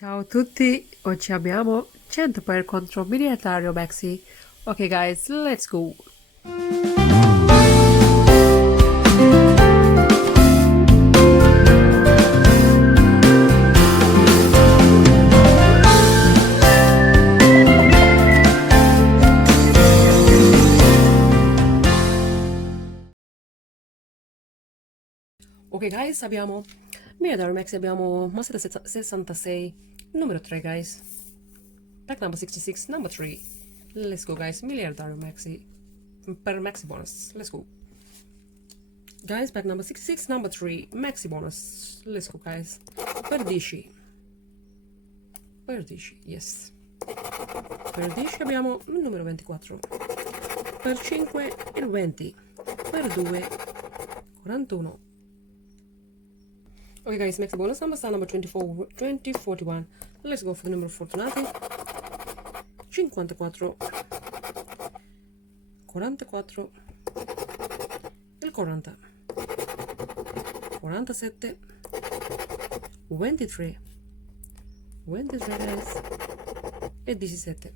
Ciao a tutti, oggi abbiamo 100 per contro miliardario Maxi. Ok guys, let's go. Ok guys, abbiamo miliardario Maxi, abbiamo mossa da 66, numero 3 guys. Pack number 66, number 3. Let's go guys, miliardario Maxi. Per Maxi bonus, let's go. Guys, pack number 66, number 3, Maxi bonus. Let's go guys. Per 10. Per 10, yes. Per 10 abbiamo il numero 24. Per 5 il 20. Per 2 41. Ok guys, next bonus number sta number 24, 2041. Let's go for the number fortunati. 54. 44. Il 40. 47. 23. 23 guys. E 17.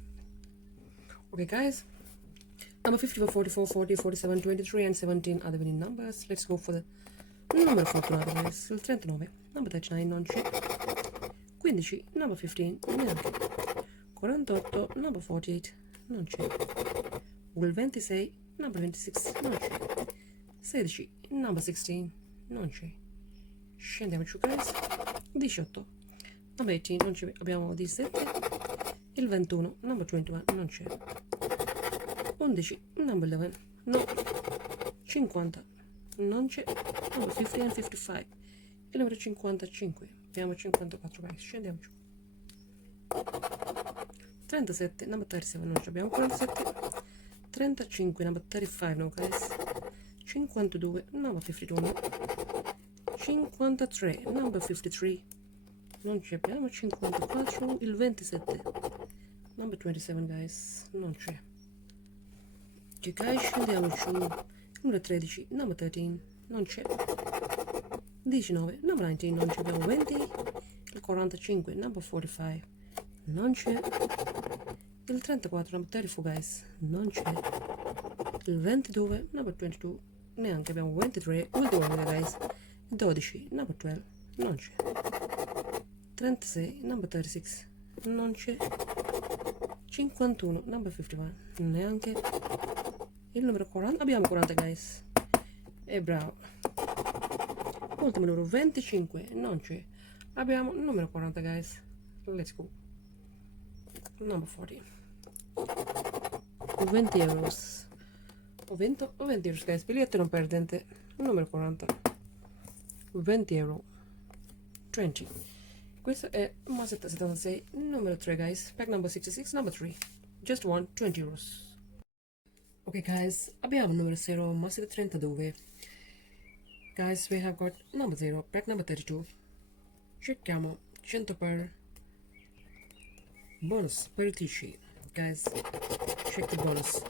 Ok guys. Number 54, 44, 40, 47, 23 and 17 are the winning numbers. Let's go for the numero fortunato guys. Il 39. Number 39 non c'è. 15. Number 15 neanche. 48. Number 48 non c'è. Il 26. Number 26 non c'è. 16. Number 16 non c'è. Scendiamo giù guys. 18. Number 18 non c'è. Abbiamo 17. Il 21. Number 21 non c'è. 11. Number 11 no. 50 non c'è. Number 50 and 55. Il numero 55. Abbiamo 54 guys. Scendiamo giù. 37. Number 37 non c'è. Abbiamo 47. 35. Number 35 no guys. 52. Number 52 no. 53. Number 53 non c'è. Abbiamo 54. Il 27. Number 27 guys. Non c'è. Ok guys, scendiamo giù. Numero 13, number 13, non c'è. 19, number 19, non c'è. Abbiamo 20. Il 45, number 45, non c'è. Il 34, number 34 guys, non c'è. Il 22, number 22, neanche. Abbiamo 23, ultimo guys. Il 12, number 12, non c'è. 36, number 36, non c'è. 51, number 51, neanche. Il numero 40, abbiamo 40 guys. E bravo. Ultimo numero 25, non c'è. Abbiamo il numero 40 guys. Let's go. Number 40. 20 euros. Ho vinto 20 euros guys. Biglietto non perdente. Il numero 40. 20 euro. 20. Questo è Mazda 76, numero 3 guys. Pack number 66, number 3. Just one, 20 euros. Ok guys, abbiamo il numero 0, Mazda 32. Guys, we have got number 0, pack number 32. Cerchiamo 100 per bonus per il TC. Guys, check the bonus.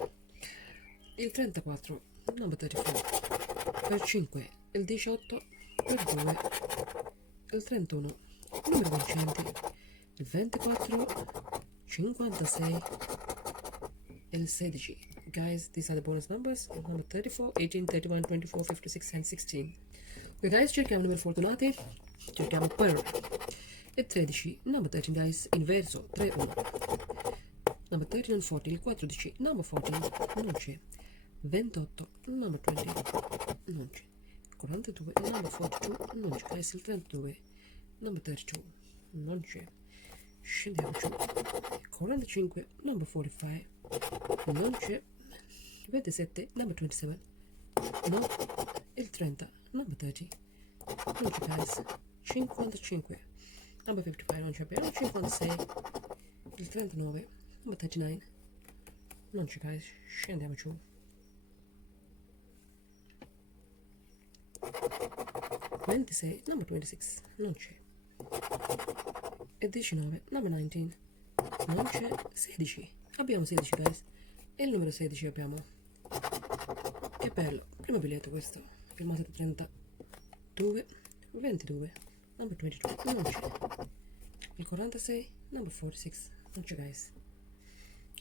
Il 34, number 34. Per 5, il 18, per 2, il 31, numero vincenti, il 24, 56, il 16. Guys, these are the bonus numbers. Number 34, 18, 31, 24, 56 and 16. Ok guys, cerchiamo numeri fortunati. Cerchiamo per il 13, number 13 guys, inverso, 3, 1. Number 13 and 40, il 14, number 14, non c'è. 28, number 20, non c'è. 42, number 42, non c'è. Guys, il 32, number 32, non c'è. Scendiamo giù. 45, number 45, non c'è. 27, number 27, no. Il 30, number 30, non c'è guys. 55, number 55, non c'è. Abbiamo 56, il 39, number 39, non c'è guys. Scendiamo giù. 26, number 26, non c'è. E 19, number 19, non c'è. 16, abbiamo 16 guys. E il numero 16 abbiamo. Che bello, primo biglietto questo. Firmato 32, 22, number 22, non c'è. il 46, number 46, non c'è guys.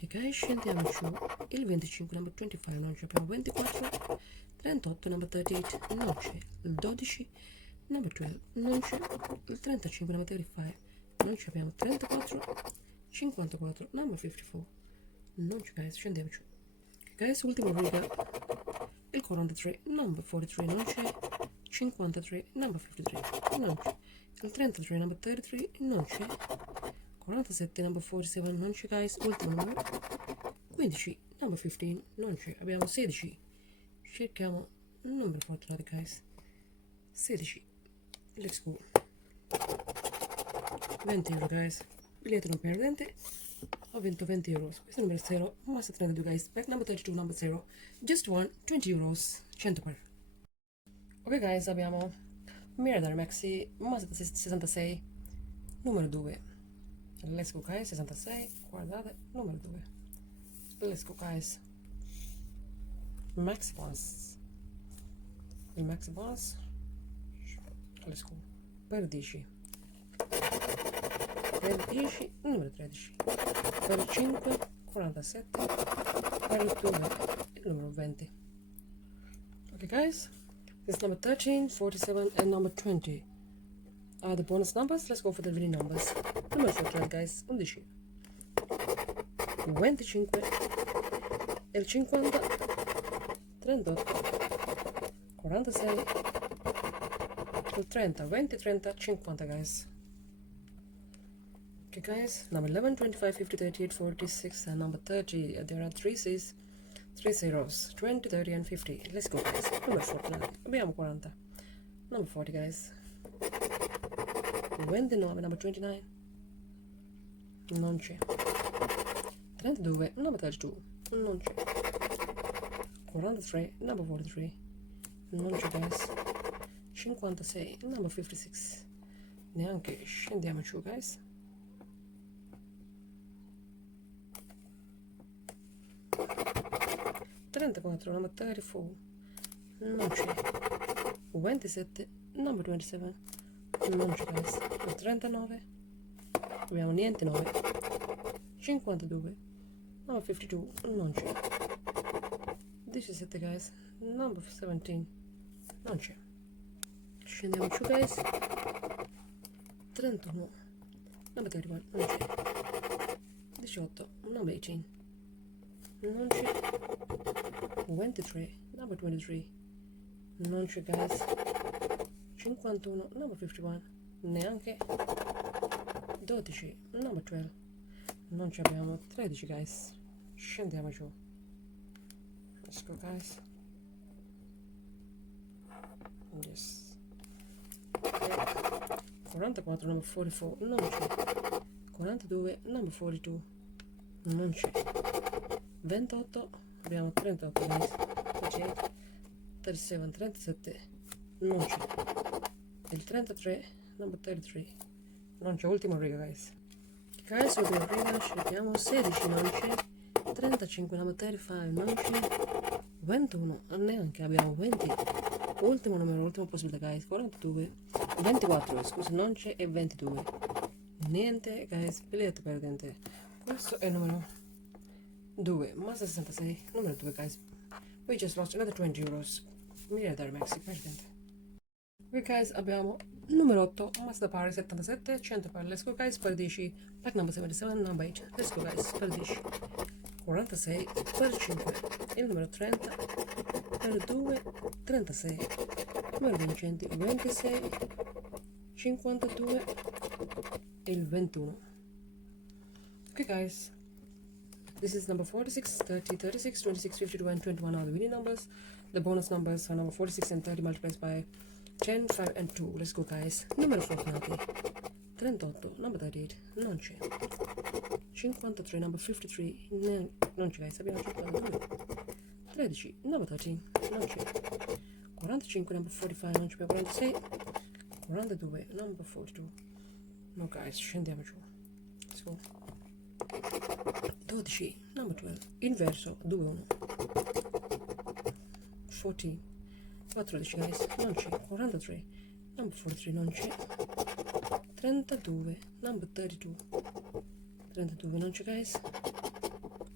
Ok guys, scendiamo giù, il 25, number 25, non c'è, abbiamo 24, 38, number 38, non c'è, il 12, number 12, non c'è, il 35, number 35, non c'è, abbiamo 34, 54, number 54, non c'è guys, scendiamo giù. Ok guys, ultima riga, il 43, number 43, non c'è, 53, number 53, non c'è, il 33, number 33, non c'è, 47, number 47, non c'è guys, ultimo numero, 15, number 15, non c'è, abbiamo 16, cerchiamo un numero fortunato guys, 16, let's go, 20 euro guys, biglietto non perdente, ho vinto 20 euro, questo è il numero 0, Mazda 32 guys, back number 32, number 0, just one, 20 euros, 100 per. Ok guys, abbiamo Mirador Maxi, Mazda 66, numero 2. Let's go guys, 66, guardate, numero 2. Let's go guys. Maxi bonus. Il maxi bonus. Let's go. Per 10. Per 10, numero 13. Per 5, 47. Per il 2, il numero 20. Okay guys, this is number 13, 47 and number 20. The bonus numbers, let's go for the winning numbers. Numero fortunato guys, 11, 25, il 50, 38, 46, il 30, 20, 30, 50 guys. Okay guys, number 11, 25, 50, 38, 46 and number 30, there are 3 C's, 3 zeros, 20, 30 and 50. Let's go guys, numero fortunato, abbiamo 40, number 40 guys. 29, number 29, non c'è, 32, number 32, non c'è, 43, number 43, non c'è guys, 56, number 56, neanche, scendiamo giù guys, 34, number 34, non c'è, 27, number 27, non c'è guys, 39, abbiamo niente, 9, 52, number 52, non c'è, 17 guys, number 17, non c'è, scendiamo giù guys, 31, number 31, non c'è, 18, number 18, non c'è, 23, number 23, non c'è guys, 51, number 51, neanche, 12, number 12, non ci abbiamo, 13 guys, scendiamo giù, let's go guys, yes, okay. 44, number 44, non c'è, 42, number 42, non c'è, 28, abbiamo 38 guys, 38, 37, 37, non c'è, il 33, number 33, non c'è, ultimo riga guys. Guys, ultimo riga, scegliamo 16, non c'è, 35, number 35, non c'è, 21, neanche, abbiamo 20, ultimo numero, ultima possibilità guys, 42, 24, scusa, non c'è, e 22, niente guys, biglietto perdente, questo è il numero 2, Mazda 66, numero 2 guys, we just lost another 20 euros, Mirador Maxi, perdente. Ok guys, abbiamo numero 8, Mazda Pari 77, 100 per let's go guys, per 10, pack number 77, number 8, let's go guys, per 10, 46, per 5, il numero 30, per 2, 36, numero vincenti, 26, 52, e il 21. Ok guys, this is number 46, 30, 36, 26, 52 and 21 are the winning numbers. The bonus numbers are number 46 and 30 multiplied by 10, 5 and 2. Let's go guys. Numero fortunati. 38, number 38, non c'è. 53, number 53, non c'è guys, abbiamo 52. 13, number 13, non c'è. 45, number 45, non c'è più. 46, 42, number 42. No guys, scendiamo giù. Let's go. 12, number 12, inverso, 2, 1. 14, 14 guys, non c'è, 43, number 43 non c'è, 32, number 32. 32 non c'è guys.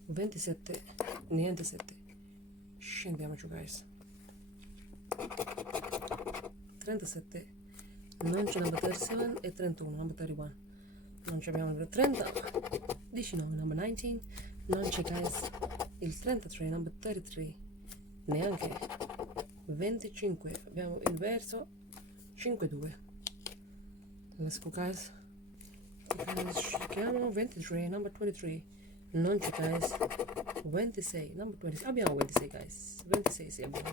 27, niente 7. Scendiamo giù guys. 37 non c'è number 37 e 31 number 31 non ci abbiamo il 30. 19 number 19 non c'è guys. Il 33 number 33 neanche. 25 abbiamo il verso 52. Let's go guys. Cerchiamo 23 number 23 non c'è guys. 26 number 26 abbiamo 26 guys. 26 sì abbiamo.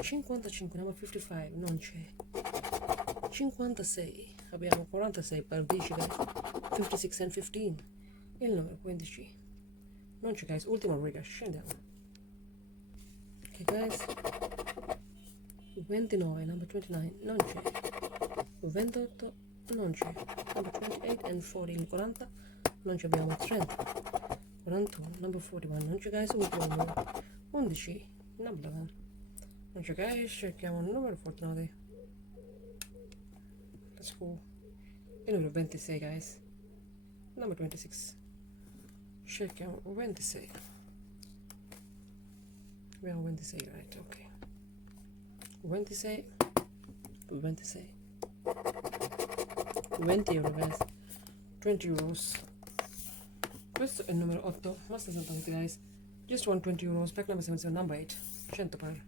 55 number 55 non c'è. 56 abbiamo 46 per 10 guys. 56 and 15 il numero 15 non c'è guys. Ultima riga, scendiamo. Ok guys. 29 number 29 non c'è. 28 non c'è. Number 28 and 40 il 40 non ci abbiamo. 30 41 number 41 non c'è guys. Ultimo numero 11 number 11 non c'è guys. Cerchiamo il numero fortunato. Let's go. Il numero 26 guys. Number 26 cerchiamo 26. Abbiamo 26 right, ok. 26 26 20 euro guys. 20 euros. Questo è il numero 8. Must have something guys. Just 120 euros. Pack number 77 number 8. 100 per